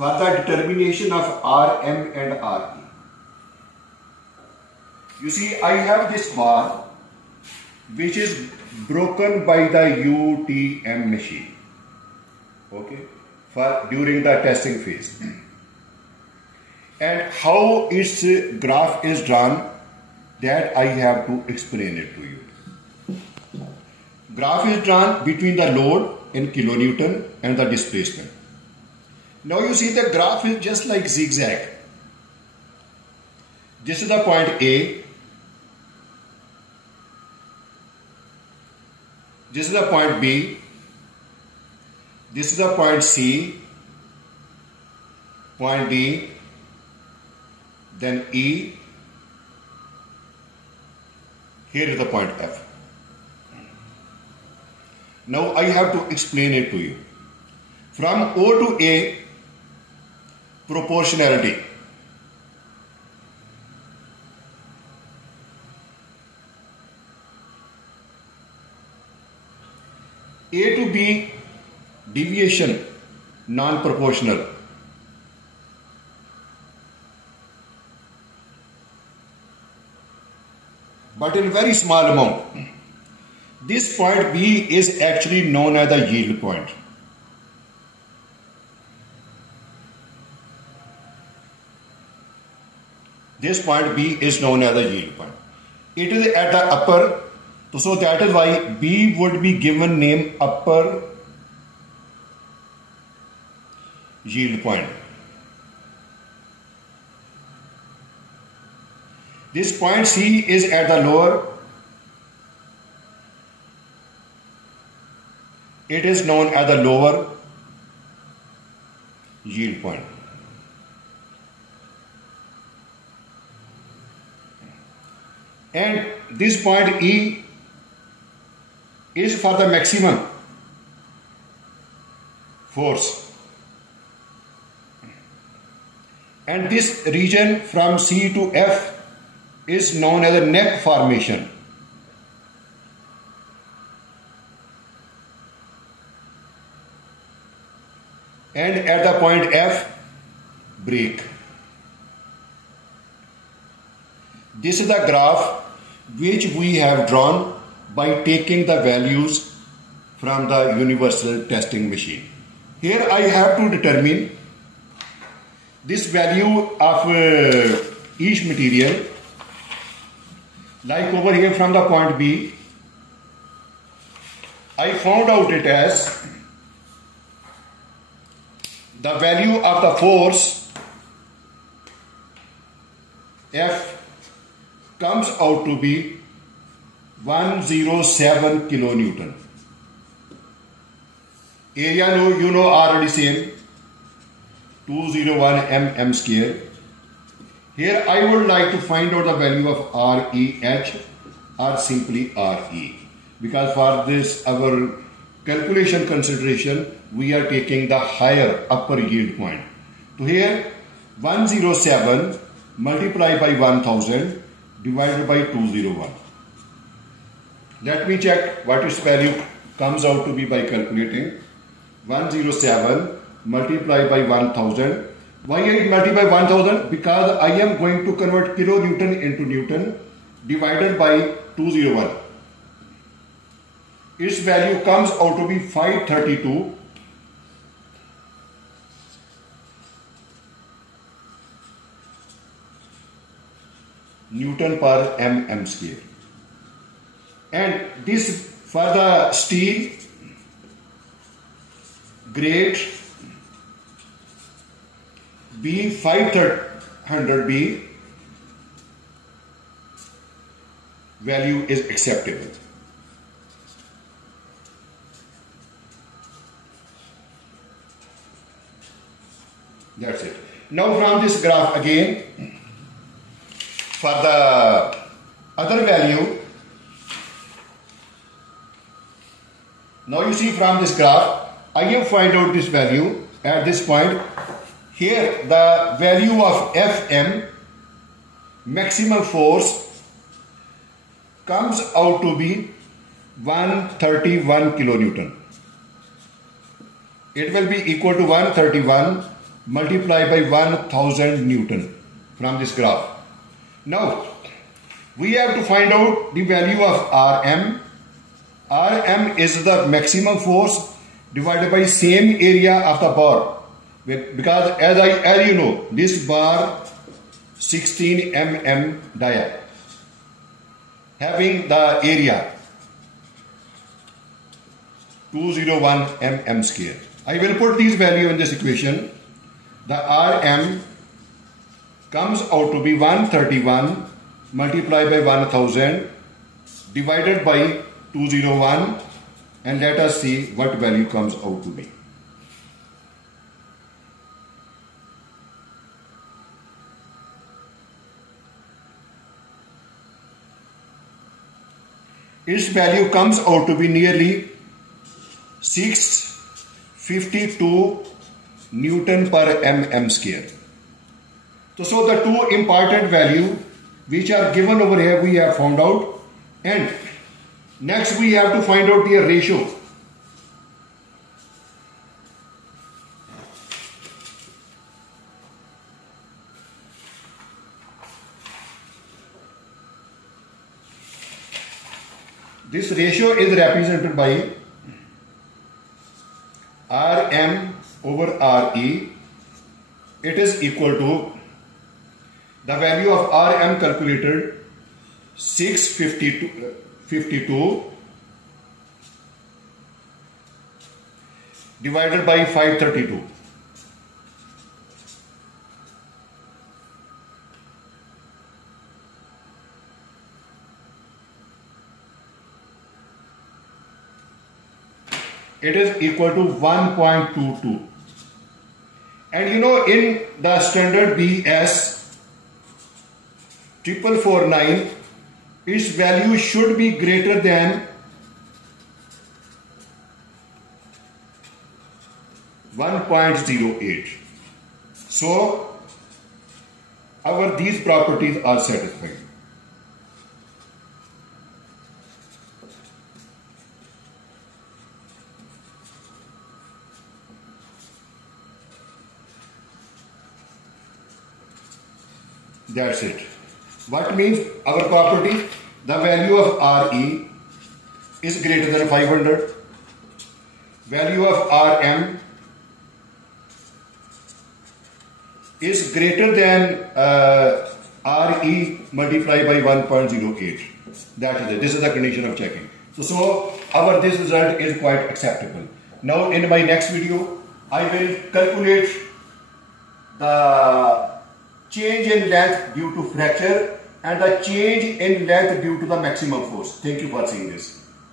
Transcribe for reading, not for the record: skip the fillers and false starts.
for the determination of Rm and Re. You see, I have this bar which is broken by the UTM machine, okay, during the testing phase. And how its graph is drawn, that I have to explain it to you. Graph is drawn between the load in kilonewton and the displacement. Now you see the graph is just like zigzag. This is the point A. This is the point B. This is the point C. Point D. Then E. Here is the point F. Now I have to explain it to you. From O to A, proportionality. A to B, deviation, non-proportional. But in very small amount. This point B is actually known as the yield point. This point B is known as the yield point. It is at the upper, so that is why B would be given name upper yield point. This point C is at the lower. It is known as the lower yield point. And this point E is for the maximum force. And this region from C to F is known as a neck formation. And at the point F, break. This is the graph which we have drawn by taking the values from the universal testing machine. Here I have to determine this value of each material. Like over here from the point B, I found out it as the value of the force F comes out to be 107 kilonewton. Area you know already same, 201 mm square. Here I would like to find out the value of REH or simply RE, because for this our calculation consideration we are taking the higher upper yield point. So here 107 multiplied by 1000 divided by 201. Let me check what its value comes out to be by calculating. 107 multiplied by 1000. Why I multiply 1000? Because I am going to convert kilonewton into Newton divided by 201. Its value comes out to be 532 Newton per mm square. And this for the steel grade B500B value is acceptable. That's it. Now from this graph again, for the other value, now you see from this graph, I have find out this value at this point. Here the value of Fm, maximum force, comes out to be 131 kilonewton. It will be equal to 131 multiply by 1000 Newton from this graph. Now we have to find out the value of Rm. Rm is the maximum force divided by same area of the bar. Because as you know, this bar 16 mm dia having the area 201 mm square. I will put these value in this equation. The Rm comes out to be 131 multiplied by 1000 divided by 201, and let us see what value comes out to be. Its value comes out to be nearly 652 Newton per mm square. So the two important values which are given over here we have found out, and next we have to find out their ratio. This ratio is represented by Rm over Re. It is equal to the value of Rm calculated 652 divided by 532. It is equal to 1.22. And you know, in the standard BS 4449, its value should be greater than 1.08. So these properties are satisfied. That's it. What means our property? The value of Re is greater than 500. Value of Rm is greater than Re multiplied by 1.08. That is it. This is the condition of checking. So this result is quite acceptable. Now in my next video, I will calculate the change in length due to fracture and the change in length due to the maximum force. Thank you for seeing this.